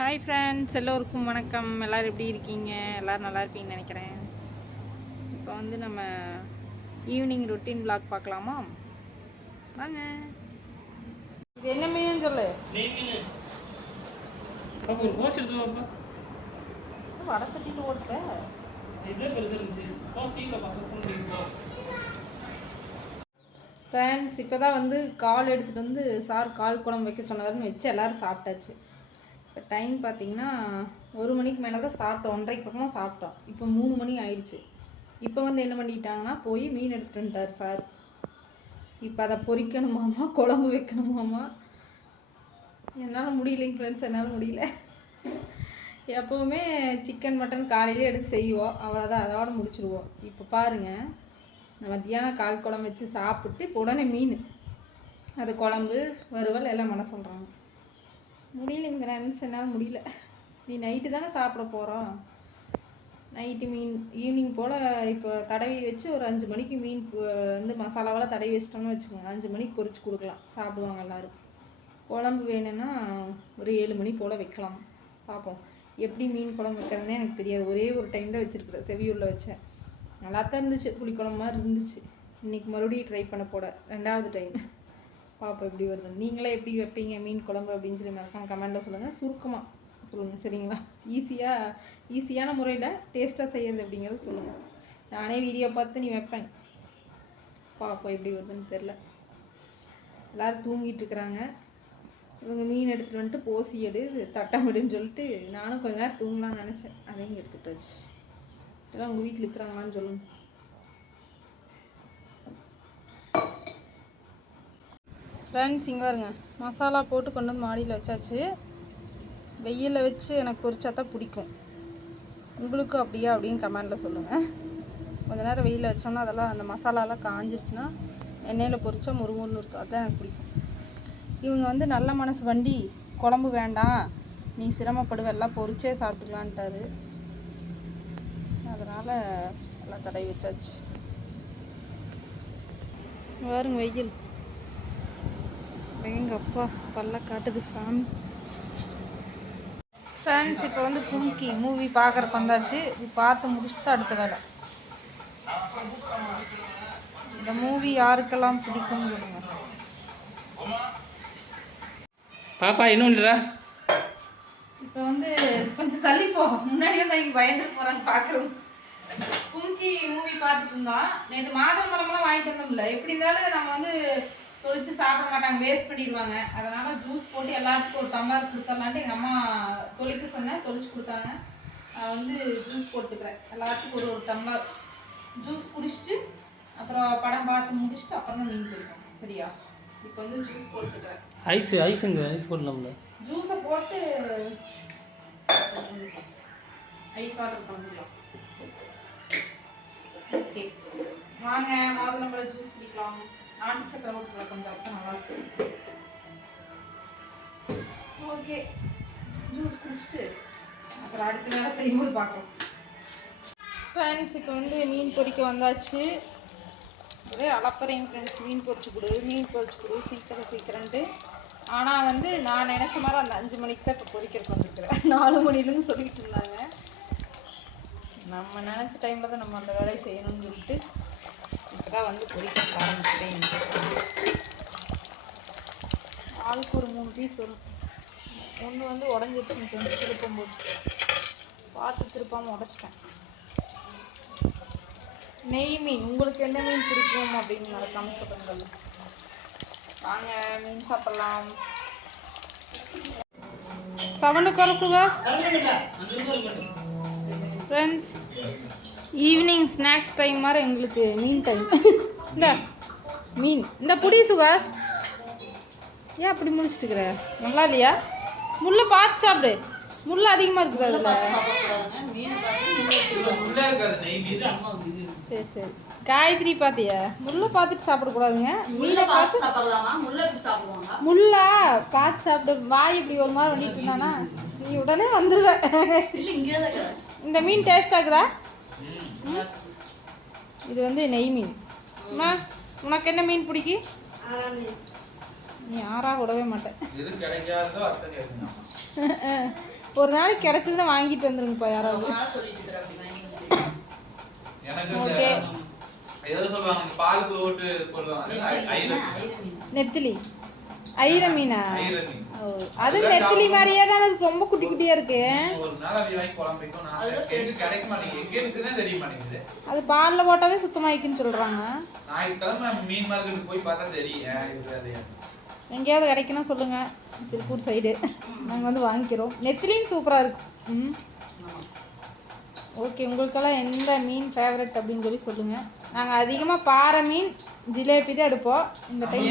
Hi friends, எல்லோருக்கும் வணக்கம். எல்லோரும் எப்படி இருக்கீங்க? எல்லோரும் நல்லா இருப்பீங்கன்னு நினைக்கிறேன். இப்போ வந்து நம்ம ஈவினிங் ரொட்டீன் vlog பார்க்கலாமா? வாங்க. இது என்ன மீன் சொல்லு? வடை சட்டியில் ஓடுத்த ஃப்ரெண்ட்ஸ், இப்போ தான் வந்து கால் எடுத்துகிட்டு வந்து சார் கால் குழம்பு வைக்க சொன்னதுன்னு வச்சு எல்லோரும் சாப்பிட்டாச்சு. இப்போ டைம் பார்த்திங்கன்னா 1 மணிக்கு மேலே தான் சாப்பிட்டோம். 1:30 பக்கமாக சாப்பிட்டோம். இப்போ 3 மணி ஆயிடுச்சு. இப்போ வந்து என்ன பண்ணிட்டாங்கன்னா போய் மீன் எடுத்துகிட்டு வந்துட்டார் சார். இப்போ அதை பொரிக்கணுமாமா, குழம்பு வைக்கணுமாமா. என்னால் முடியலைங்க ஃப்ரெண்ட்ஸ், என்னால் முடியல. எப்போவுமே சிக்கன் மட்டன் காலையிலே எடுத்து செய்வோம், அவ்வளோதான், அதோடு முடிச்சுடுவோம். இப்போ பாருங்கள், மத்தியானம் கால் குழம்பு வச்சு சாப்பிட்டு இப்போ உடனே மீன், அது குழம்பு வறுவல் எல்லாம் பண்ண சொல்கிறாங்க. முடியலைங்க ஃப்ரெண்ட்ஸ், என்னால் முடியல. நீ நைட்டு தானே சாப்பிட போகிறோம். நைட்டு மீன் ஈவினிங் போல் இப்போ தடவி வச்சு ஒரு 5 மணிக்கு மீன் வந்து மசாலாவெல்லாம் தடவி வச்சிட்டோம்னு வச்சுக்கோங்க. 5 மணிக்கு பொரிச்சு கொடுக்கலாம், சாப்பிடுவாங்க எல்லோரும். குழம்பு வேணும்னா ஒரு 7 மணி போல் வைக்கலாம். பார்ப்போம் எப்படி மீன் குழம்பு வைக்கிறதுனே எனக்கு தெரியாது. ஒரே ஒரு டைம் தான் வச்சுருக்குறேன், செவியூரில் வச்சேன். நல்லா தான் இருந்துச்சு, புளிக்குழம்பு மாதிரி இருந்துச்சு. இன்றைக்கி மறுபடியும் ட்ரை பண்ண போட 2வது டைம். பார்ப்போம் எப்படி வருது. நீங்களே எப்படி வைப்பீங்க மீன் குழம்பு அப்படின்னு சொல்லி மறக்காம கமெண்ட்டில் சொல்லுங்கள். சுருக்கமாக சொல்லுங்கள், சரிங்களா? ஈஸியான முறையில் டேஸ்ட்டாக செய்யறது அப்படிங்கிறத சொல்லுங்கள். நானே வீடியோ பார்த்து நீ வைப்பேன். பார்ப்போம் எப்படி வருதுன்னு தெரில. எல்லோரும் தூங்கிட்டு இருக்கிறாங்க. இவங்க மீன் எடுத்துகிட்டு வந்துட்டு போசி எடு தட்டமிடுன்னு சொல்லிட்டு நானும் கொஞ்ச நேரம் தூங்கலாம்னு நினச்சேன். அதையும் எடுத்துகிட்டு வச்சு எல்லாம் உங்கள் வீட்டில் இருக்கிறாங்களான்னு சொல்லுங்கள். ஃப்ரெண்ட்ஸ், இங்கே பாருங்க, மசாலா போட்டு கொண்டு வந்து மாடியில் வச்சாச்சு. வெயிலில் வச்சு எனக்கு பொரிச்சா தான் பிடிக்கும். உங்களுக்கு அப்படியா அப்படின்னு கமெண்டில் சொல்லுங்கள். கொஞ்ச நேரம் வெயிலில் வச்சோம்னா அதெல்லாம் அந்த மசாலாலாம் காஞ்சிருச்சுன்னா எண்ணெயில் பொரிச்சா முருமுன்னு இருக்கும், அதுதான் எனக்கு பிடிக்கும். இவங்க வந்து நல்ல மனசு வண்டி, குழம்பு வேண்டாம் நீ சிரமப்படுவ, எல்லாம் பொரிச்சே சாப்பிட்டுக்கலான்ட்டாரு. அதனால் எல்லாம் தடவி வச்சாச்சு. பாருங்க வெயில், எங்கள் அப்பா பல்ல காட்டுது சாமி. ஃப்ரெண்ட்ஸ், இப்போ வந்து கும்கி மூவி பார்க்குறக்கு வந்தாச்சு. இது பார்த்து முடிச்சுட்டு தான் அடுத்த வேலை. இந்த மூவி யாருக்கெல்லாம் பிடிக்கும்னு சொல்லுங்க. பாப்பா இன்னொன்றா இப்போ வந்து கொஞ்சம் தள்ளி போ, முன்னாடி வந்து இங்கே பயந்துட்டு போகிறான்னு பார்க்குறோம். கும்கி மூவி பார்த்துட்டு இருந்தோம். நேற்று மாதம் பழமெல்லாம் வாங்கிட்டு வந்தோம்ல. எப்படி இருந்தாலும் நம்ம வந்து தொளிச்சு சாப்பிட மாட்டாங்க, வேஸ்ட் பண்ணிடுவாங்க. அதனால் ஜூஸ் போட்டு எல்லாத்துக்கும் ஒரு டம்ளர் கொடுத்துடலான்ட்டு எங்கள் அம்மா தொளிக்க சொன்னேன், தொளிச்சு கொடுத்தாங்க. நான் வந்து ஜூஸ் போட்டுக்கிறேன். எல்லாத்துக்கும் ஒரு டம்ளர் ஜூஸ் குடிச்சிட்டு அப்புறம் படம் பார்த்து முடிச்சுட்டு அப்புறம் தான் மீன் பிடிக்கும், சரியா? இப்போ வந்து ஜூஸ் போட்டுக்கிறேன். ஐஸ் போடலாம்ல. ஜூஸை போட்டு ஐஸ் வாட்டர் பண்ணிடலாம். ஓகே, வாங்க மாதுளம்பழ ஜூஸ் குடிக்கலாம். நாட்டு சக்கரை போட்டு கொஞ்சம் அப்போ நல்லாயிருக்கு. ஓகே, ஜூஸ் குடிச்சிட்டு அப்புறம் அடுத்த நேரம் செய்யும்போது பார்க்கலாம். ஃப்ரெண்ட்ஸ், இப்போ வந்து மீன் பொரிக்க வந்தாச்சு. ஒரே அளப்பறையும் ஃப்ரெண்ட்ஸ், மீன் பொரிச்சு கொடு சீக்கிரம்ட்டு. ஆனால் வந்து நான் நினச்ச மாதிரி அந்த 5 மணிக்கு தான் இப்போ பொரிக்கிறதுக்கு வந்துருக்குறேன். 4 மணிலேருந்து சொல்லிக்கிட்டு இருந்தாங்க. நம்ம நினச்ச டைமில் தான் நம்ம அந்த வேலையை செய்யணும்னு சொல்லிட்டு இப்போ தான் வந்து பொரிக்க ஆரம்பிச்சிட்டேன். ஆளுக்கு ஒரு 3 பீஸ் வரும். ஒன்று வந்து உடஞ்சிருச்சுன்னு ஃப்ரெண்ட்ஸ், திருப்பும்போது பார்த்து திருப்பாமல் உடச்சிட்டேன். நெய் மீன், உங்களுக்கு என்ன மீன் பிடிக்கும் அப்படின்னு மறக்காமல் சொல்லுங்கள். வாங்க மீன் சாப்பிடலாம். சவுண்டுக்கார சுகாஸ். ஃப்ரெண்ட்ஸ், ஈவினிங் ஸ்நாக்ஸ் டைம் மாதிரி எங்களுக்கு மீன் டைம். இந்த மீன் இந்த புடி சுகாஸ், ஏன் அப்படி முடிச்சுட்டுக்கிற? நல்லா இல்லையா? முள்ளை பார்த்து சாப்பிடு, முள்ளு அதிகமாக இருக்குது அதில். சரி சரி, காய்கறி பார்த்தியா? முள்ளை பார்த்துட்டு சாப்பிடக்கூடாதுங்க, மீனை பார்த்து முள்ளா பார்த்து சாப்பிடு. வாய் இப்படி ஒரு மாதிரி பண்ணிட்டு இருந்தானா நீ உடனே வந்துடுவ. இந்த மீன் டேஸ்ட் ஆகுதா? இது வந்து நெய் மீன். உனக்கு என்ன மீன் பிடிக்கும்? நீ யாராக விடவே மாட்டேன். ஒரு நாளைக்கு கிடைச்சதுன்னா வாங்கிட்டு வந்துருங்கப்பா யாராவது. ஓகே. நெத்திலி ஐர மீனா? அது நெத்திலி மாதிரியே தான், அது ரொம்ப குட்டி குட்டியா இருக்கு. அது பால்ல போட்டாவே சுத்தமாயிக்குன்னு சொல்றாங்க. எங்கேயாவது கிடைக்குன்னா சொல்லுங்க, திருப்பூர் சைடு நாங்கள் வந்து வாங்கிக்கிறோம். நெத்திலியும் சூப்பராக இருக்கும். ஓகே, உங்களுக்கெல்லாம் எந்த மீன் ஃபேவரட் அப்படின்னு சொல்லி சொல்லுங்கள். நாங்கள் அதிகமாக பாறை மீன், ஜிலேபி தான் எடுப்போம். இந்த டைம்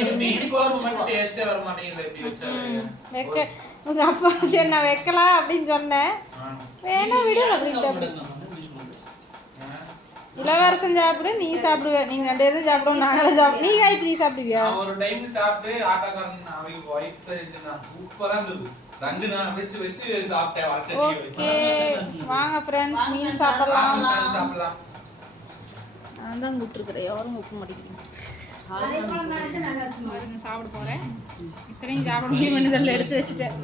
வைக்க உங்கள் அப்பா சரி நான் வைக்கலாம் அப்படின்னு சொன்னேன், வேணா விடு அப்படின்ட்டு. அப்படி இளவரசன் சாப்பிடு, நீ சாப்பிடுவ, நீங்க ரெண்டு பேரும் சாப்பிடுவோம், நாங்களும் சாப்பிடுவோம். நீ காயத்ரி சாப்பிடுவியா? ஒரு டைம் சாப்பிட்டு ஆட்டாக்காரன் அவங்க வைஃப் தான் சூப்பரா இருந்தது. ரெண்டு நாள் வெச்சு வெச்சு சாப்பிட்டேன். ஓகே வாங்க फ्रेंड्स, மீன் சாப்பிடலாம். நான் தான் கூப்பிட்டுருக்கிறேன், யாரும் கூப்பிட மாட்டேங்கிறீங்க. சாப்பிட போறேன். இத்தனையும் சாப்பிட முடியும், எடுத்து வச்சுட்டேன்.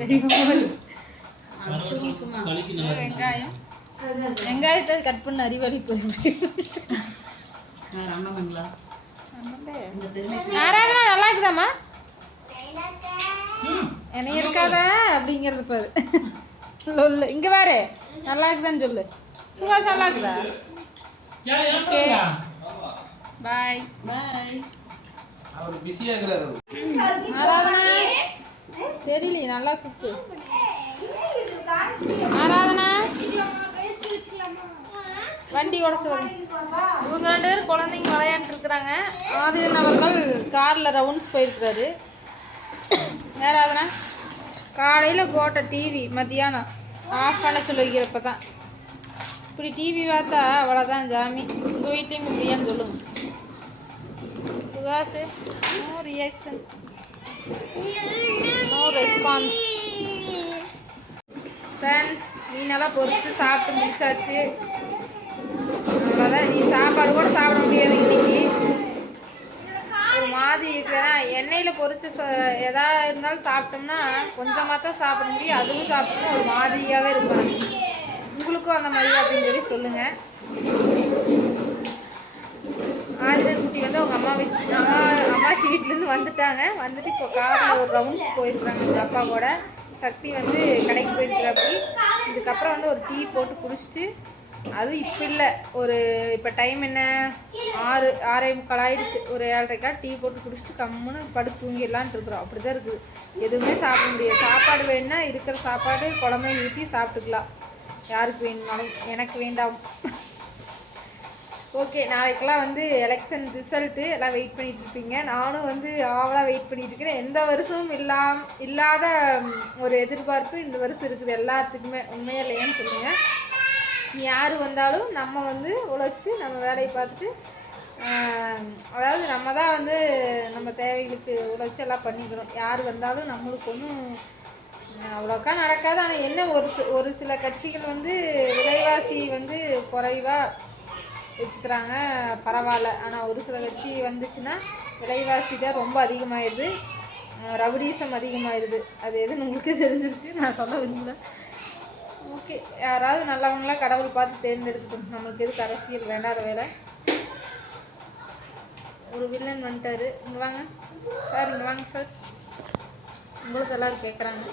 வெங்காயம் வெங்காயத்தை கட் பண்ண அறிவாளி போயிருக்கு. ஆராதனா நல்லா இருக்குதாம்மா? என்ன இருக்காதா அப்படிங்கிறது பாரு. சொல்லு இங்க பாரு, நல்லா இருக்குதான்னு சொல்லு. சுகாஸ் நல்லா இருக்குதா? ஓகே பாய் பாய். அவர் பிஸியா இருக்காரு. ஆராதனா தெரியல, நல்லா கூப்பிட்டு. ஆராதனா வண்டி உடச்சிடும். இவங்க ரெண்டு பேரும் குழந்தைங்க விளையாண்டு இருக்கிறாங்க. ஆதிரன் அவர்கள் காரில் ரவுண்ட்ஸ் போயிருக்கிறாரு. ஆராதனா காலையில் போட்ட டிவி மத்தியானம் ஆஃப் பண்ண சொல்லிக்கிறப்ப தான். இப்படி டிவி பார்த்தா அவ்வளோதான் ஜாமி. உங்கள் வீட்லேயும் இப்படியான்னு சொல்லுங்க. சுகாசு no reaction, no response. Friends மீனெல்லாம் பொரிச்சு சாப்பிட்டு முடிச்சாச்சு. அவ்வளோதான். நீ சாப்பாடு கூட சாப்பிட முடியாது இன்னைக்கு. ஒரு மாதிரி இருக்குதுன்னா எண்ணெயில் பொரிச்சு எதா இருந்தாலும் சாப்பிட்டோம்னா கொஞ்சமாக தான் சாப்பிட முடியும். அதுவும் சாப்பிட்டோம்னா ஒரு மாதிரியாகவே இருக்கும். உங்களுக்கும் அந்த மாதிரி அப்படின்னு சொல்லி சொல்லுங்கள். ஆதிரன் குட்டி வந்து அவங்க அம்மாச்சி வீட்டிலேருந்து வந்துட்டாங்க. வந்துட்டு இப்போ காரில் ஒரு ரவுண்ட்ஸ் போயிருக்கிறாங்க எங்கள் அப்பா கூட. சக்தி வந்து கடைக்கு போயிருக்கிறாப்படி. இதுக்கப்புறம் வந்து ஒரு டீ போட்டு குடிச்சிட்டு, அது இப்போ இல்லை, ஒரு இப்போ டைம் என்ன 6:45 ஆயிடுச்சு. ஒரு 7:30 டீ போட்டு குடிச்சிட்டு கம்முன்னு படுத்து தூங்கிடலான்ட்டு இருக்கிறோம். அப்படி தான் இருக்குது. எதுவுமே சாப்பிட முடியாது. சாப்பாடு வேணுன்னா இருக்கிற சாப்பாடு குழம்பை ஊற்றி சாப்பிட்டுக்கலாம், யாருக்கு வேணும்னாலும். எனக்கு வேண்டாம். ஓகே, நாளைக்கெல்லாம் வந்து எலெக்ஷன் ரிசல்ட்டு எல்லாம் வெயிட் பண்ணிகிட்ருப்பீங்க. நானும் வந்து ஆவலாக வெயிட் பண்ணிகிட்ருக்கிறேன். எந்த வருஷமும் இல்லாத ஒரு எதிர்பார்ப்பு இந்த வருஷம் இருக்குது எல்லாத்துக்குமே. உண்மையாக இல்லையான்னு சொல்லுங்கள். யார் வந்தாலும் நம்ம வந்து உழைச்சி நம்ம வேலையை பார்த்துட்டு, அதாவது நம்ம தான் வந்து நம்ம தேவைகளுக்கு உழைச்சி எல்லாம் பண்ணிக்கணும். யார் வந்தாலும் நம்மளுக்கு ஒன்றும் அவ்வளோக்கா நடக்காது. ஆனால் என்ன ஒரு சில கட்சிகள் வந்து விலைவாசி வந்து குறைவாக வச்சுக்கிறாங்க, பரவாயில்ல. ஆனால் ஒரு சில கட்சி வந்துச்சுன்னா விலைவாசி தான் ரொம்ப அதிகமாகிடுது, ரவுடிசம் அதிகமாகிடுது. அது எதுன்னு உங்களுக்கு தெரிஞ்சிருக்கு, நான் சொல்ல விரும்பல. ஓகே, யாராவது நல்லவங்களாம் கடவுள் பார்த்து தேர்ந்தெடுக்கட்டும். நம்மளுக்கு எதுக்கு அரசியல் வேண்டாத வேலை. ஒரு வில்லன் வந்துட்டாரு. இங்கே வாங்க சார், இங்கே வாங்க சார். உங்களுக்கு எல்லோரும் கேட்குறாங்க.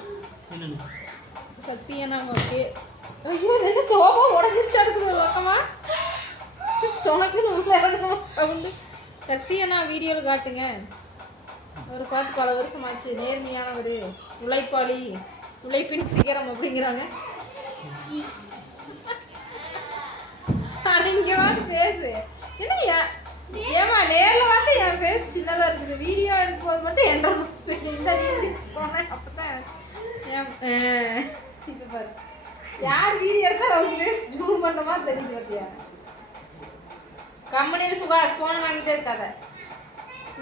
சக்தி ஏன்னா ஓகே. ஐயோ என்ன சோபா உடஞ்சிருச்சா இருக்குது ஒரு பக்கமா. உனக்கு உள்ள இறங்கணும் சவுண்டு. சக்தி அண்ணா வீடியோவில் காட்டுங்க. அவர் பார்த்து பல வருஷம் ஆச்சு. நேர்மையானவர், உழைப்பாளி, உழைப்பின் சிகரம் அப்படிங்கிறாங்க. இங்கே வந்து பேசு. என்னையா ஏமா நேரில் வந்து என் ஃபேஸ் சின்னதாக இருக்குது, வீடியோ எடுக்கும்போது மட்டும் என்ன போனேன். அப்போ தான் இப்போ பாரு, யார் வீடியோ எடுத்தாலும் அவங்க ஃபேஸ் ஜூம் பண்ணமா தெரிஞ்சு பார்த்தியா. கம்பெனியில் சுகாஷ் ஃபோனை வாங்கிட்டே இருக்காத.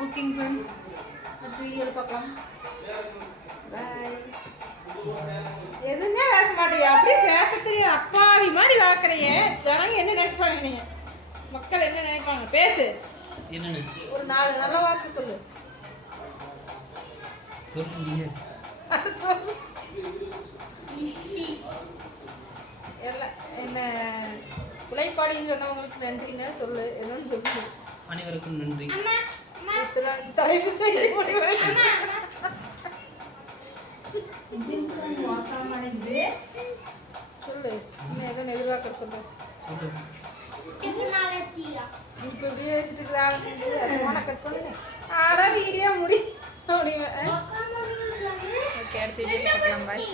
ஓகேங்க ஃப்ரெண்ட்ஸ், வீடியோவில் பார்க்கலாம். பாய். எதுவுமே பேச மாட்டேங்க, அப்படியே பேச தெரியாது. அப்பாவி மாதிரி பார்க்குறீங்க. ஜனங்க என்ன நினைப்பாங்க, நீங்கள் மக்கள் என்ன நினைப்பாங்க? பேசு. ஒரு 4 நல்ல வார்த்தை சொல்லு. சொல்லு. உழைப்பாளின்னு சொன்னவங்களுக்கு நன்றின்னு சொல்லு, என்னன்னு சொல்லு. அனைவருக்கும் நன்றி. தலைப்பு செய்ய முடியவில்லை. சொல்லு, இன்னும் எதுவும் எதிர்பார்க்க சொல்லு. இப்போ இப்படியே வச்சுட்டு இருக்கிற கட் பண்ணு. ஆனால் வீடியோ முடி முடியுவேன். ஓகே, அடுத்த வீடியோ பார்க்கலாம். பாய்.